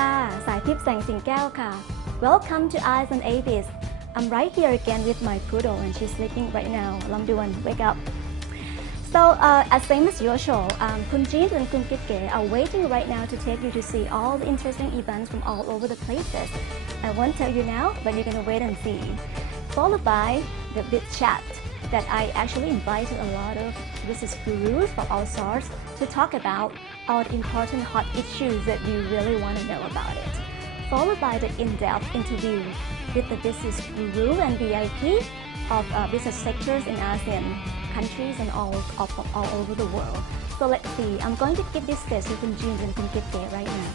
ค่ะสายทิพย์แสงสิงแก้วค่ะ Welcome to Eyes on A Biz. I'm right here again with my poodle and she's sleeping right now. Lamduan, wake up. So as same as usual, Kun Jeans and Kun Kitke are waiting right now to take you to see all the interesting events from all over the places. I won't tell you now, but you're gonna wait and see. Followed by the big chat that I actually invited a lot of business gurus from all sorts to talk about all the important hot issues that you really want to know about it. Followed by the in-depth interview with the business guru and VIP of business sectors in ASEAN countries and all over the world. So let's see. I'm going to give this stage to Kun Jeans and Kun Kitke right now.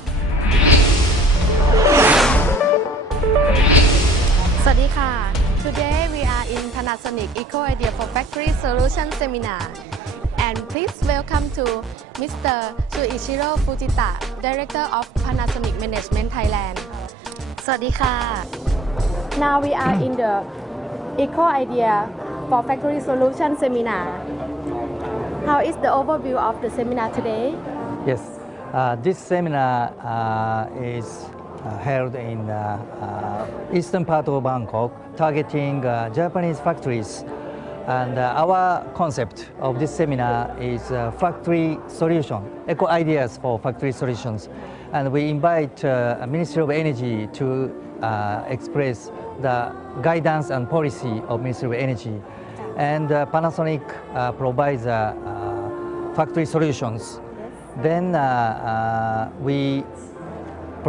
สวัสดีค่ะ Today we are in Panasonic Eco Idea for Factory Solution Seminar and please welcome to Mr. Shuichiro Fujita, Director of Panasonic Management Thailand สวัสดีค่ะ Now we are in the Eco Idea for Factory Solution Seminar. How is the overview of the seminar today? Yes, this seminar is held in eastern part of Bangkok, targeting Japanese factories. And our concept of this seminar is factory solution, eco ideas for factory solutions. And we invite Ministry of Energy to express the guidance and policy of Ministry of Energy. And Panasonic provides factory solutions. Then we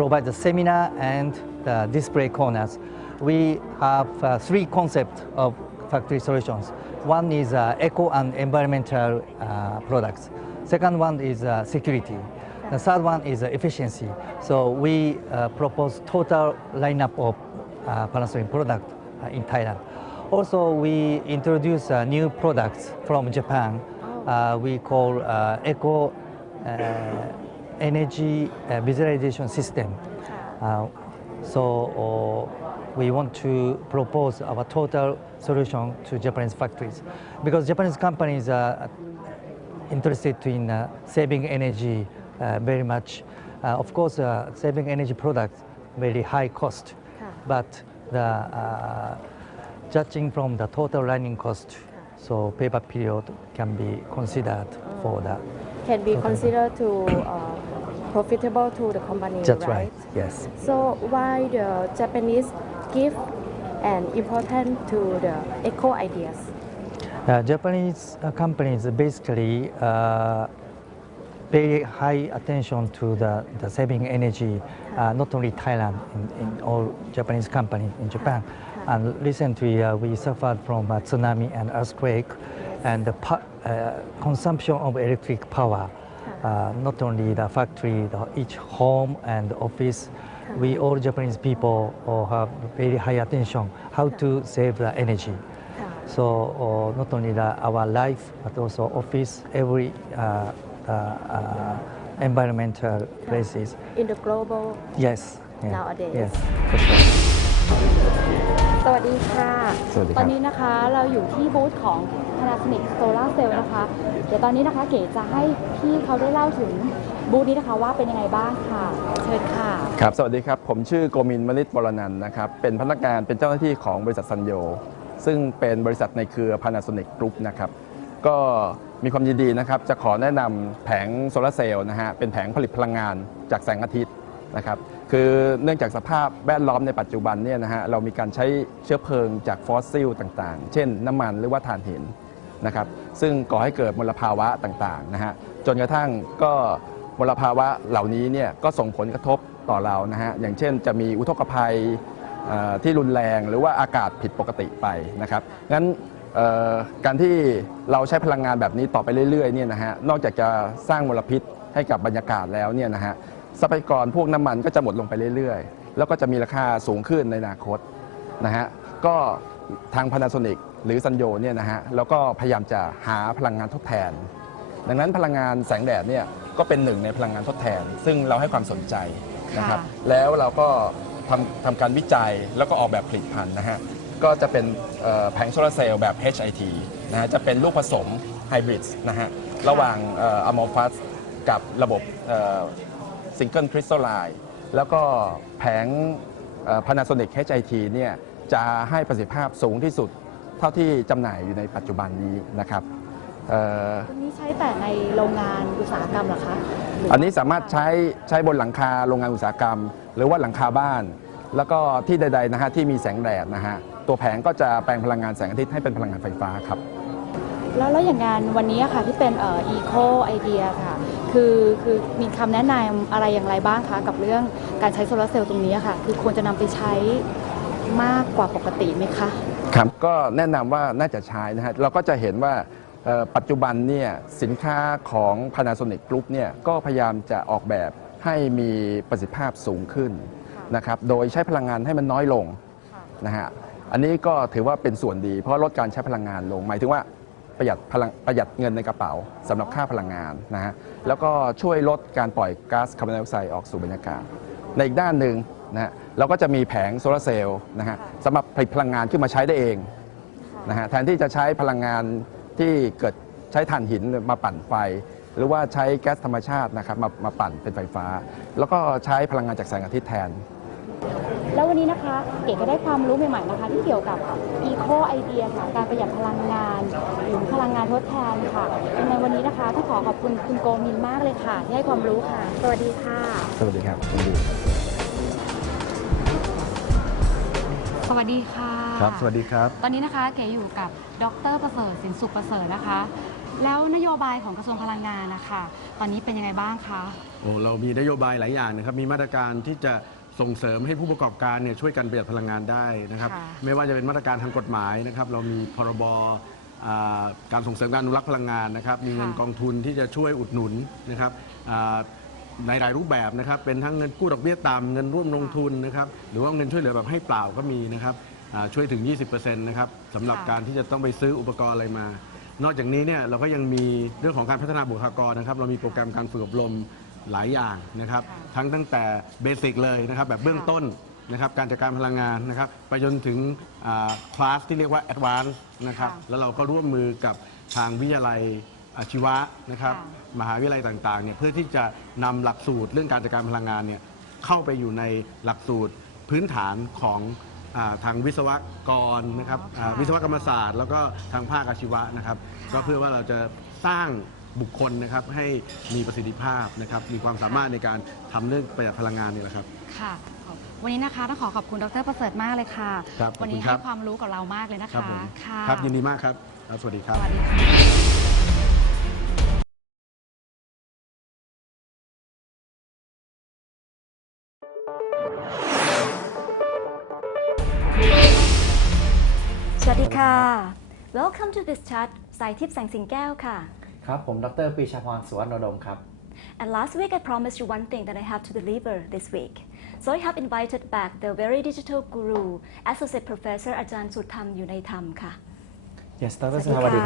provide the seminar and the display corners. We have three concepts of factory solutions. One is eco and environmental products. Second one is security. The third one is efficiency. So we propose total lineup of Panasonic products in Thailand. Also, we introduce new products from Japan. We call eco energy visualization system. So we want to propose our total solution to Japanese factories because Japanese companies are interested in saving energy very much. Of course, saving energy products very high cost, but judging from the total running cost, so payback period can be considered for that. Can be considered to profitable to the company, That's right? Yes. So why the Japanese give an importance to the eco ideas? Japanese companies basically pay high attention to the saving energy, not only Thailand, in all Japanese companies in Japan. And recently we suffered from a tsunami and earthquake, and the consumption of electric power, not only the factory, each home and office, we all Japanese people have very high attention how to save the energy. So not only our life, but also office, every environmental places. In the global Yes. nowadays. Yes. For sure. สวัสดีค่ะ สวัสดีครับ ตอนนี้นะคะเราอยู่ที่บูธของ Panasonic Solar Cell นะคะ เดี๋ยวตอนนี้นะคะเก๋จะให้พี่เขาได้เล่าถึงบูธนี้นะคะว่าเป็นยังไงบ้างค่ะเชิญค่ะ ครับสวัสดีครับผมชื่อโกมินทร์ มฤทธิ์วรนันท์นะครับเป็นพนักงานเป็นเจ้าหน้าที่ของบริษัทซันโยซึ่งเป็นบริษัทในเครือ Panasonic Group นะครับก็มีความยินดีนะครับจะขอแนะนำแผงโซลาร์เซลล์นะฮะเป็นแผงผลิตพลังงานจากแสงอาทิตย์นะครับคือเนื่องจากสภาพแวดล้อมในปัจจุบันเนี่ยนะฮะเรามีการใช้เชื้อเพลิงจากฟอสซิลต่างๆ เช่นน้ำมันหรือว่าถ่านหินนะครับซึ่งก่อให้เกิดมลภาวะต่างๆนะฮะจนกระทั่งก็มลภาวะเหล่านี้เนี่ยก็ส่งผลกระทบต่อเรานะฮะอย่างเช่นจะมีอุทกภัยที่รุนแรงหรือว่าอากาศผิดปกติไปนะครับงั้นการที่เราใช้พลังงานแบบนี้ต่อไปเรื่อยๆเนี่ยนะฮะนอกจากจะสร้างมลพิษให้กับบรรยากาศแล้วเนี่ยนะฮะทรัพยากรพวกน้ำมันก็จะหมดลงไปเรื่อยๆแล้วก็จะมีราคาสูงขึ้นในอนาคตนะฮะก็ทาง Panasonic หรือซันโยเนี่ยนะฮะแล้วก็พยายามจะหาพลังงานทดแทนดังนั้นพลังงานแสงแดดเนี่ยก็เป็นหนึ่งในพลังงานทดแทนซึ่งเราให้ความสนใจนะครับแล้วเราก็ทำการวิจัยแล้วก็ออกแบบผลิตภัณฑ์นะฮะก็จะเป็นแผงโซลาร์เซลล์แบบ HIT นะฮะจะเป็นลูกผสมไฮบริดนะฮะระหว่างอะมอร์ฟัสกับระบบซิงเกิลคริสตัลไลน์ แล้วก็แผงPanasonic HIT เนี่ยจะให้ประสิทธิภาพสูงที่สุดเท่าที่จำหน่ายอยู่ในปัจจุบันนี้นะครับตัวนี้ใช้แต่ในโรงงานอุตสาหกรรมเหรอคะอันนี้สามารถใช้บนหลังคาโรงงานอุตสาหกรรม หรือว่าหลังคาบ้าน แล้วก็ที่ใดๆนะฮะที่มีแสงแดดนะฮะตัวแผงก็จะแปลงพลังงานแสงอาทิตย์ให้เป็นพลังงานไฟฟ้าครับแล้วอย่างงานวันนี้ค่ะที่เป็นEco Idea ค่ะคือมีคำแนะนำอะไรอย่างไรบ้างคะกับเรื่องการใช้โซลาร์เซลล์ตรงนี้ค่ะคือควรจะนำไปใช้มากกว่าปกติไหมคะครับก็แนะนำว่าน่าจะใช้นะฮะเราก็จะเห็นว่าปัจจุบันเนี่ยสินค้าของ Panasonic Group เนี่ยก็พยายามจะออกแบบให้มีประสิทธิภาพสูงขึ้นนะครับโดยใช้พลังงานให้มันน้อยลงนะฮะอันนี้ก็ถือว่าเป็นส่วนดีเพราะลดการใช้พลังงานลงหมายถึงว่าประหยัดเงินในกระเป๋าสำหรับค่าพลังงานนะฮะแล้วก็ช่วยลดการปล่อยก๊าซคาร์บอนไดออกไซด์ออกสู่บรรยากาศในอีกด้านหนึ่งนะฮะเราก็จะมีแผงโซลาร์เซลล์นะฮะสำหรับผลิตพลังงานขึ้นมาใช้ได้เองนะฮะแทนที่จะใช้พลังงานที่เกิดใช้ถ่านหินมาปั่นไฟหรือว่าใช้แก๊สธรรมชาตินะครับมาปั่นเป็นไฟฟ้าแล้วก็ใช้พลังงานจากแสงอาทิตย์แทนแล้ววันนี้นะคะเก๋ก็ได้ความรู้ใหม่ๆนะคะที่เกี่ยวกับ Eco Idea ค่ะการประหยัดพลังงานหรือพลังงานทดแทนค่ะในวันนี้นะคะต้องขอบคุณคุณโกมินมากเลยค่ะที่ให้ความรู้ค่ะสวัสดีค่ะสวัสดีครับสวัสดีค่ะครับสวัสดีครับตอนนี้นะคะเก๋อยู่กับดร.ประเสริฐสินสุขประเสริฐนะคะแล้วนโยบายของกระทรวงพลังงานนะคะตอนนี้เป็นยังไงบ้างคะเรามีนโยบายหลายอย่างนะครับมีมาตรการที่จะส่งเสริมให้ผู้ประกอบการเนี่ยช่วยกันประหยัดพลังงานได้นะครับไม่ว่าจะเป็นมาตรการทางกฎหมายนะครับเรามีพรบการส่งเสริมการอนุรักษ์พลังงานนะครับมีเงินกองทุนที่จะช่วยอุดหนุนนะครับในหลายรูปแบบนะครับเป็นทั้งเงินกู้ดอกเบี้ยต่ำเงินร่วมลงทุนนะครับหรือว่าเงินช่วยเหลือแบบให้เปล่าก็มีนะครับช่วยถึง 20% นะครับสำหรับการที่จะต้องไปซื้ออุปกรณ์อะไรมานอกจากนี้เนี่ยเราก็ยังมีเรื่องของการพัฒนาบุคลากรนะครับเรามีโปรแกรมการฝึกอบรมหลายอย่างนะครับตั้งแต่เบสิกเลยนะครับแบบเบื้องต้นนะครับการจัดการพลังงานนะครับไปจนถึงคลาสที่เรียกว่าแอดวานซ์นะครับแล้วเราก็ร่วมมือกับทางวิทยาลัยอาชีวะนะครับมหาวิทยาลัยต่างๆเนี่ยเพื่อที่จะนำหลักสูตรเรื่องการจัดการพลังงานเนี่ยเข้าไปอยู่ในหลักสูตรพื้นฐานของทางวิศวกรนะครับวิศวกรรมศาสตร์แล้วก็ทางภาคอาชีวะนะครับก็เพื่อว่าเราจะสร้างบุคคลนะครับให้มีประสิทธิภาพนะครับมีความสามารถในการทำเรื่องประหยัดพลังงานนี่แหละครับค่ะวันนี้นะคะต้องขอบคุณดร.ประเสริฐมากเลยค่ะวันนี้ให้ความรู้กับเรามากเลยนะคะครับยินดีมากครับสวัสดีครับสวัสดีค่ะ Welcome to this chat สายทิพย์แสงสิงแก้วค่ะครับผมดร.ปรีชาพรสุวรรณโดมครับ And last week I promised you one thing that I have to deliver this week. So I have invited back the very digital guru, Associate Professor อาจารย์สุธรรมอยู่ในธรรมค่ะ Yes, Dr. สวัสดี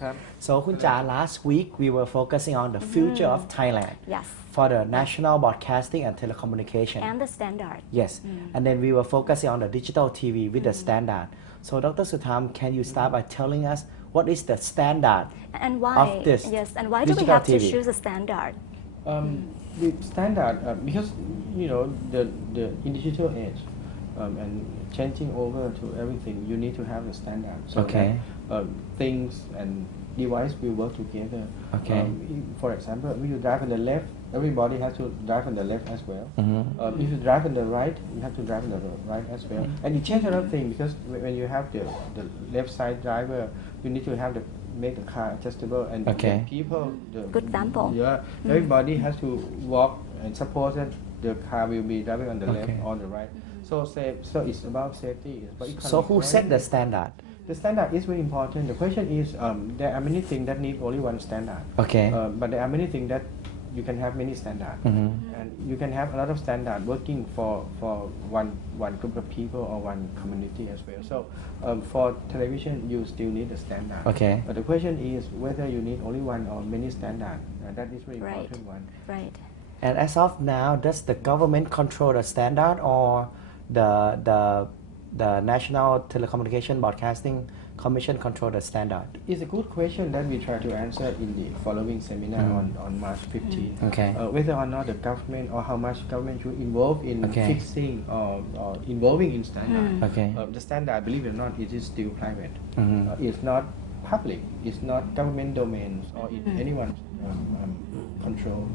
ครับ So คุณจ๋า last week we were focusing on the future of Thailand Yes. for the national broadcasting and telecommunication And the standard. Yes, and then we were focusing on the digital TV with the standard. So Dr. Sutham, can you start by telling us what is the standard and why, of this yes, and why do we have to choose a standard? The standard, because you know the in digital age and changing over to everything, you need to have a standard so that things and device will work together. For example, if you drive on the left, everybody has to drive on the left as well. If you drive on the right, you have to drive on the right as well. And it changes another thing because when you have the left side driver, you need to have the make the car adjustable and the people. Good example. Yeah, everybody has to walk and suppose that the car will be driving on the left or the right. So it's about safety. So who set the standard? The standard is very important. The question is, there are many things that need only one standard. But there are many things that you can have many standards, and you can have a lot of standard working for one group of people or one community as well. So for television, you still need a standard. But the question is whether you need only one or many standards. That is very important one. Right. And as of now, does the government control the standard or the National Telecommunication Broadcasting Commission control the standard? It's a good question that we try to answer in the following seminar on March 15. Okay. Whether or not the government or how much government should involve in Okay. fixing or involving in standard. Okay. The standard, believe it or not, it is still private. Mhm. It's not public. It's not government domains or in anyone's control.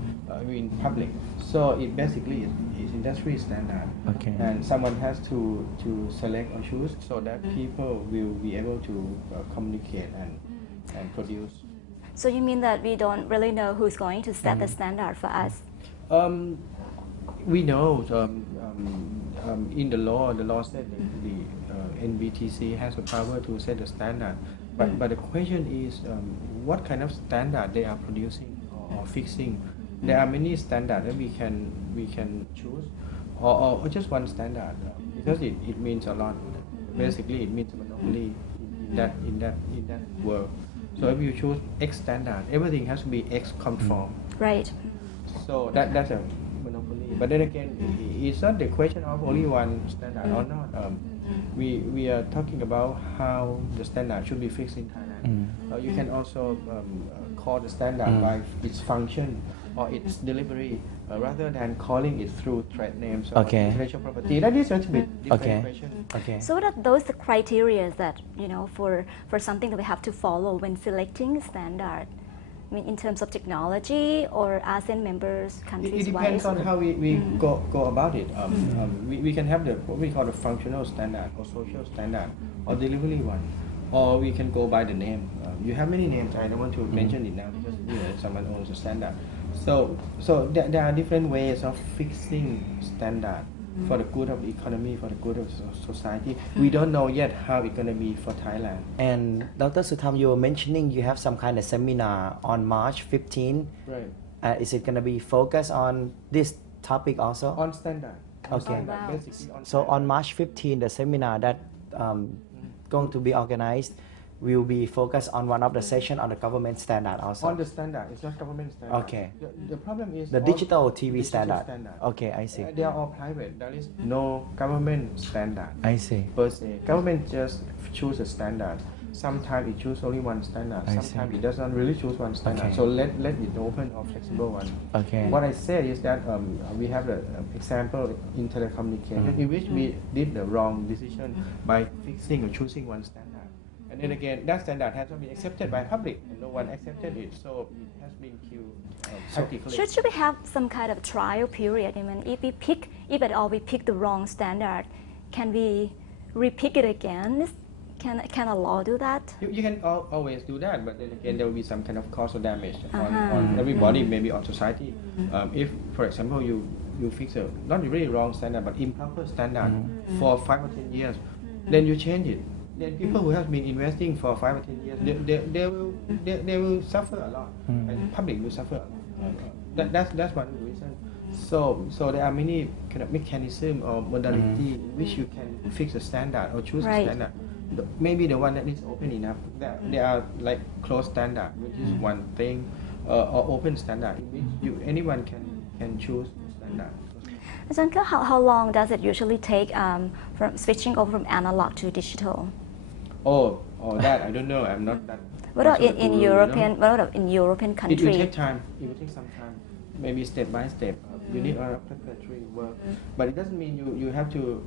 Public. So it basically is industry standard. Okay. And someone has to select or choose so that people will be able to communicate and produce. So you mean that we don't really know who's going to set the standard for us? We know in the law said that the NBTC has the power to set the standard. But the question is what kind of standard they are producing or fixing. There are many standards that we can choose or just one standard because it means a lot. Basically it means monopoly in that world. So if you choose X standard, everything has to be X conform. Right. So that's a monopoly. But then again, it's not the question of only one standard or not. We are talking about how the standard should be fixed in Thailand. You can also call the standard by its function or its delivery rather than calling it through trade names or intellectual property. That is a little bit different question. Okay. So what are those the criteria that, for something that we have to follow when selecting a standard? I mean, in terms of technology or ASEAN members, countries-wise? It depends on how we go about it. We can have what we call the functional standard or social standard or delivery one. Or we can go by the name. You have many names. I don't want to mention it now because someone owns a standard. So there are different ways of fixing standard for the good of the economy, for the good of society. We don't know yet how it's going to be for Thailand. And Dr. Sutham, you were mentioning you have some kind of seminar on March 15. Right. Is it going to be focused on this topic also? On standard. Okay. wow. Basically on So on March 15, the seminar that going to be organized will be focused on one of the session on the government standard also. On the standard, it's not government standard. Okay. The problem is The all digital TV digital standard. standard. Okay, I see. They are all private. There is no government standard I see. per se. Government just choose a standard. Sometimes it choose only one standard. I see. Sometimes it does not really choose one standard. Okay. So let it open or flexible one. Okay. What I say is that we have an example in telecommunication in which we did the wrong decision by fixing or choosing one standard. And then again, that standard has not been accepted by public, and no one accepted it, so it has been killed practically. Should we have some kind of trial period? I mean, if at all we pick the wrong standard, can we repick it again? Can a law do that? You can always do that, but then again, there will be some kind of cost or damage on everybody, maybe on society. If, for example, you fix a not really wrong standard, but improper standard for 5 or 10 years, then you change it. Then people who have been investing for 5 or 10 years, they will suffer a lot, and public will suffer a lot. That's one reason. So there are many kind of mechanism or modality in which you can fix a standard or choose a standard. Maybe the one that is open enough. There are like closed standard, which is one thing, or open standard, in which anyone can choose standard. Zanka, how long does it usually take from switching over from analog to digital? That I don't know. I'm not that. What about in European? What about in European It countries? will take time. It will take some time. Maybe step by step. You need a lot of preparatory work, but it doesn't mean you have to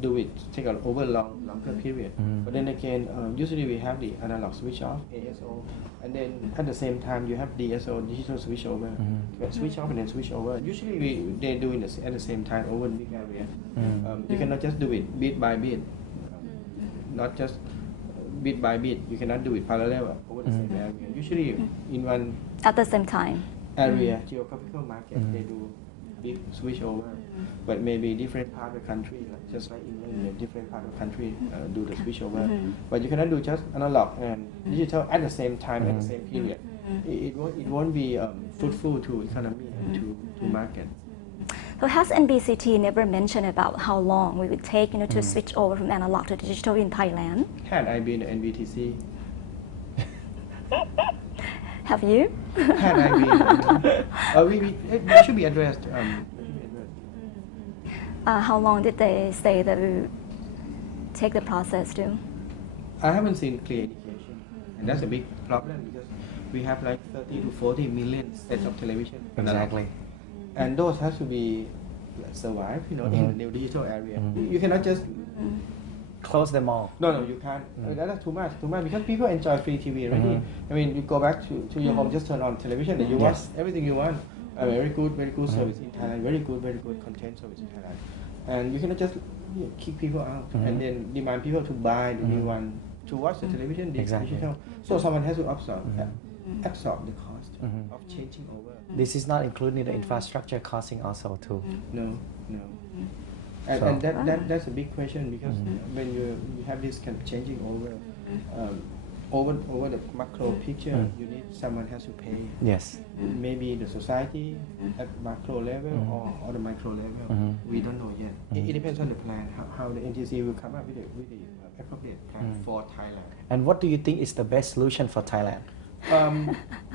do it take an longer period. But then again, usually we have the analog switch off (ASO), and then at the same time you have DSO, digital switch over, switch off and then switch over. Usually they do it at the same time over the big area. You cannot just do it bit by bit, not just bit by bit. You cannot do it parallel over the same area. Usually in one At the same time. area, geographical market, they do big switch over, but maybe different part of the country, just like England, different part of the country do the switch over. But you cannot do just analog and digital at the same time, at the same period. It won't be fruitful to economy and to market. So has NBCT never mentioned about how long we would take to switch over from analog to digital in Thailand? Had I been the NBTC, Have you? had I been, it should be addressed. How long did they say that we take the process to? I haven't seen clear indication, and that's a big problem because we have like 30 to 40 million sets of television. Exactly. And those have to be survive, in the new digital area. You cannot just Close them all. no, you can't. That's too much because people enjoy free TV already. I mean, you go back to your home, just turn on television, and you watch everything you want. A very good service in Thailand. Very good content service in Thailand. And you cannot just kick people out and then demand people to buy the new one to watch the television digital. So someone has to absorb the cost of changing over. This is not including the infrastructure costing also too. No. And that's a big question because when you have this kind of changing over the macro picture, you need someone has to pay. Yes. Maybe the society at macro level or the micro level. We don't know yet. It depends on the plan, how the NTC will come up with the appropriate plan for Thailand. And what do you think is the best solution for Thailand?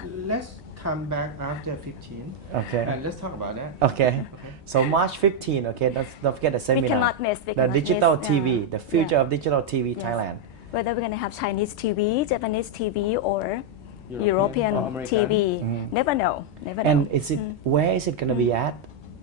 Let's come back after 15. Okay. And let's talk about that. Okay. So March 15, okay, don't forget the seminar. cannot miss, we the cannot digital miss, TV, yeah. the future Yeah. of digital TV Yes. Thailand. Whether we're going to have Chinese TV, Japanese TV, or European European or American. TV. Never know. Never know. And where is it going to be at?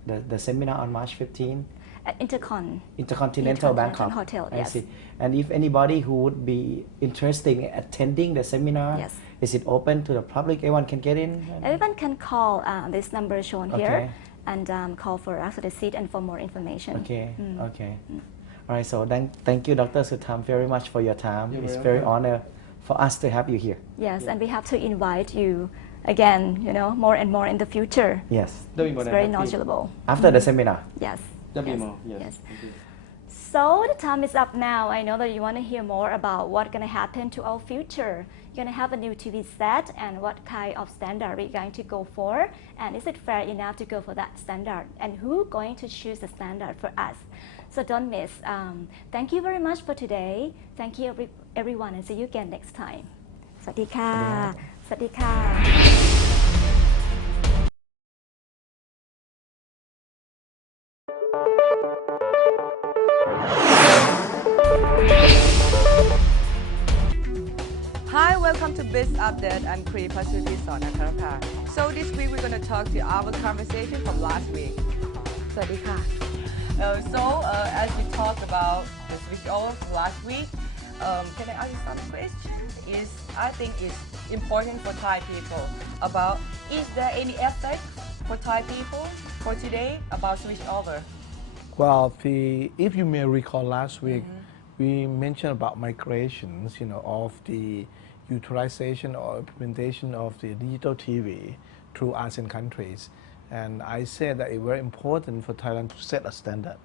The seminar on March 15? At Intercontinental Intercontinental Bangkok. Hotel, I yes. see. And if anybody who would be interested in attending the seminar, Yes. is it open to the public? Everyone can get in? Everyone can call this number shown Okay. here and call for us for the seat and for more information. Okay, okay. All right, so thank you, Dr. Sutham, very much for your time. You're It's welcome. very honor for us to have you here. Yes, and we have to invite you again, more and more in the future. Yes. That'll be more It's than very happy. knowledgeable. After the seminar. Yes. That'll be Yes. more. Yes. Yes. Thank you. So the time is up now. I know that you want to hear more about what's going to happen to our future. You're going to have a new TV set and what kind of standard we're going to go for. And is it fair enough to go for that standard? And who's going to choose the standard for us? So don't miss. Thank you very much for today. Thank you everyone and see you again next time. สวัสดีค่ะ สวัสดีค่ะ Hi, welcome to Biz Update. I'm Kri Pasuti Sonakarapa. So this week we're going to talk to our conversation from last week. สวัสดีค่ะ As we talked about the switch over from last week, can I ask you some questions? I think it's important for Thai people about is there any effect for Thai people for today about switch over? Well, if you may recall last week, we mentioned about migrations, of the utilization or implementation of the digital TV through ASEAN countries. And I said that it's very important for Thailand to set a standard.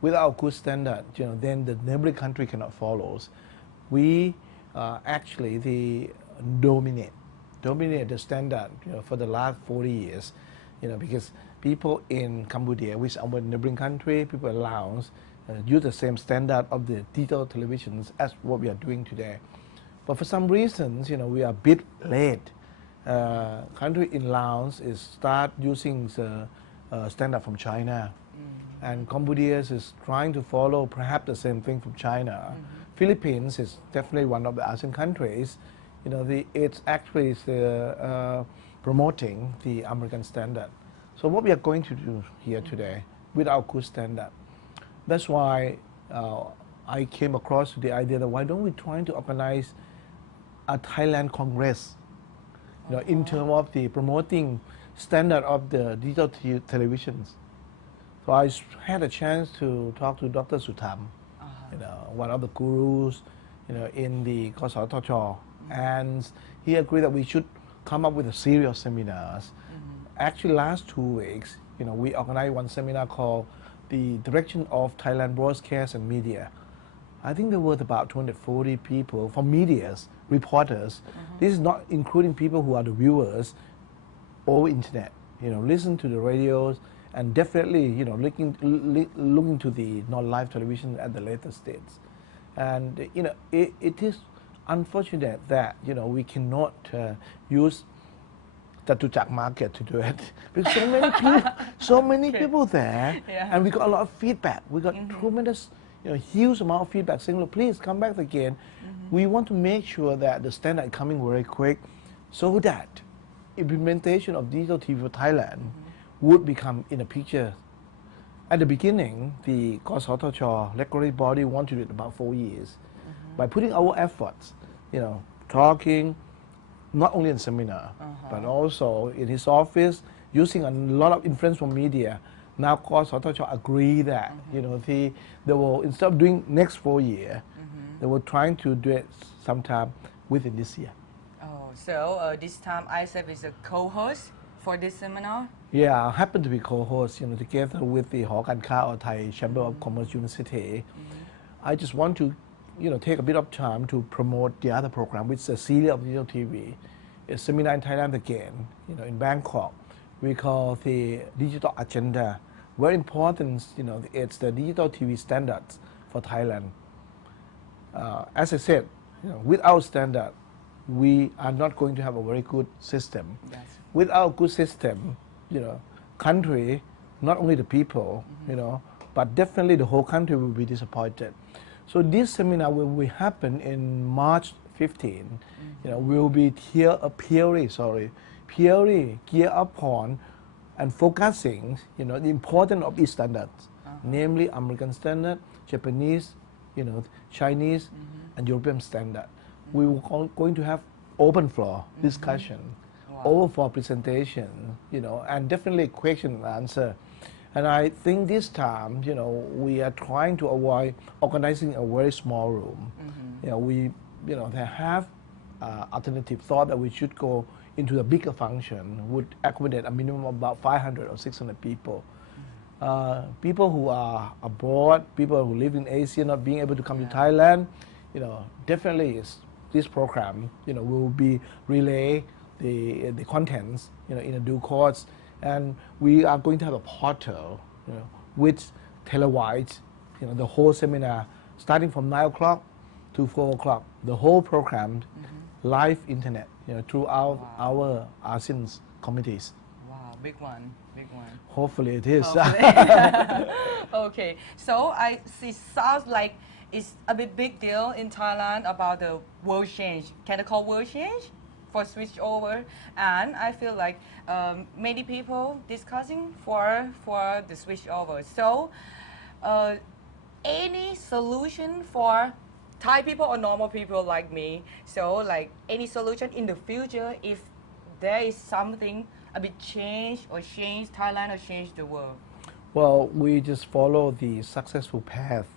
Without good standard, then the neighboring country cannot follow. We actually dominate the standard for the last 40 years, because people in Cambodia, which is our neighboring country, people in Laos, use the same standard of the digital televisions as what we are doing today. But for some reasons, we are a bit late. Country in Laos is start using the standard from China, and Cambodia is trying to follow perhaps the same thing from China. Philippines is definitely one of the ASEAN countries. It's actually promoting the American standard. So what we are going to do here today without good standard. That's why I came across the idea that why don't we try to organize a Thailand Congress, in terms of the promoting standard of the digital televisions. So I had a chance to talk to Dr. Sutham, one of the gurus, in the KSOTOCH, and he agreed that we should come up with a series of seminars. Actually, last 2 weeks, we organized one seminar called the Direction of Thailand Broadcast and Media. I think there were about 240 people from medias, reporters. This is not including people who are the viewers over internet. Listen to the radios and definitely, looking to the non-live television at the later stage. And it is unfortunate that we cannot use the Tuchak market to do it because so many people there, and we got a lot of feedback. We got tremendous huge amount of feedback saying, look, please come back again. We want to make sure that the standard coming very quick so that implementation of digital TV for Thailand would become in a picture. At the beginning, the KSTC regulatory body wanted to do it about 4 years. By putting our efforts, talking, not only in seminar, but also in his office, using a lot of influence from media. Now KSTC agree that, they will, instead of doing next 4 years, they were trying to do it sometime within this year. Oh, so this time ISEF is a co-host for this seminar? Yeah, I happen to be co-host, together with the Hall Kan Kha or Thai Chamber of Commerce University. I just want to, take a bit of time to promote the other program, which is a series of digital TV. It's seminar in Thailand again, in Bangkok. We call the digital agenda. Very important, it's the digital TV standards for Thailand. As I said, without standard, we are not going to have a very good system. Yes. Without good system, country, not only the people, but definitely the whole country will be disappointed. So this seminar will happen in March 15. Will be purely gear upon and focusing, the importance of each standards, namely American standard, Japanese, Chinese, and European standard. We were going to have open floor discussion, open floor presentation, and definitely question and answer. And I think this time, we are trying to avoid organizing a very small room. They have alternative thought that we should go into the bigger function, would accommodate a minimum of about 500 or 600 people. People who are abroad, people who live in Asia, not being able to come to Thailand, definitely this program, will be relay the contents, in a due course, and we are going to have a portal, which televised, the whole seminar, starting from 9 o'clock to 4 o'clock, the whole program, live internet, throughout our ASEAN committees. Wow, big one. Hopefully it is. Okay, so it sounds like it's a big deal in Thailand about the world change. Can I call world change for switch over? And I feel like many people discussing for the switch over. So any solution for Thai people or normal people like me? So like any solution in the future if there is something a bit change Thailand or change the world? Well, we just follow the successful path,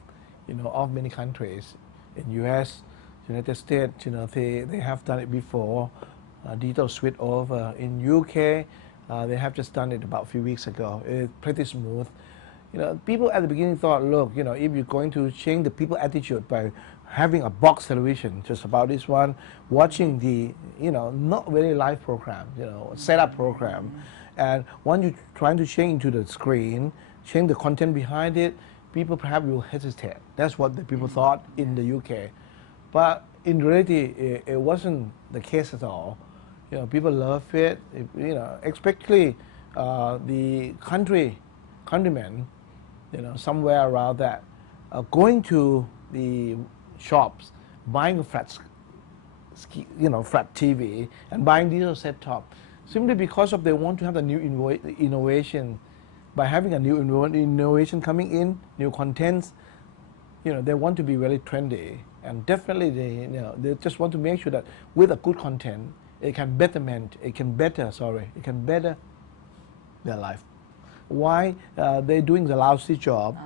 of many countries. In U.S., United States, they have done it before. Digital switch over. In UK, they have just done it about a few weeks ago. It's pretty smooth. People at the beginning thought, look, if you're going to change the people attitude by having a box television, just about this one, watching the, not very live program, setup program, and when you're trying to change into the screen, change the content behind it, people perhaps will hesitate. That's what the people thought in the UK. But in reality, it wasn't the case at all. People love it, especially the countrymen, somewhere around that, going to the shops, buying a flat TV and buying digital set-top, simply because they want to have a new innovation. By having a new innovation coming in, new contents, they want to be very trendy, and definitely they just want to make sure that with a good content, it can better their life. Why they're doing the lousy job,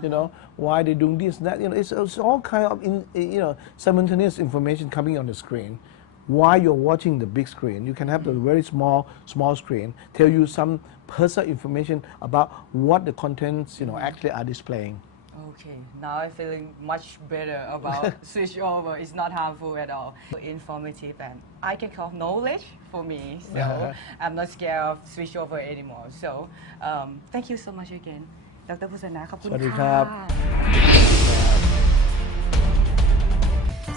why they're doing this and that, it's all kind of simultaneous information coming on the screen. While you're watching the big screen, you can have the very small screen tell you some personal information about what the contents actually are displaying. Okay, now I'm feeling much better about switch over. It's not harmful at all. Informative and I can call knowledge for me. So I'm not scared of switch over anymore. So thank you so much again, Dr. Pusana. ขอบคุณ สวัสดีครับ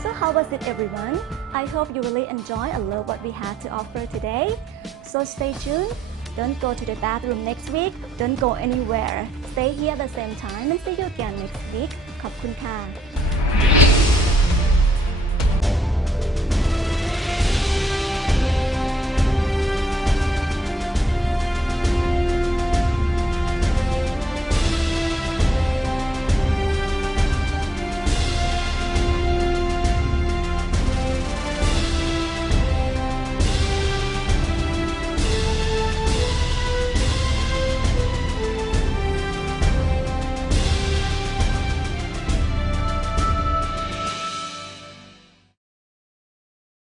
So how was it, everyone? I hope you really enjoy and love what we had to offer today. So stay tuned Don't go to the bathroom next week. Don't go anywhere. Stay here at the same time and see you again next week. ขอบคุณค่ะ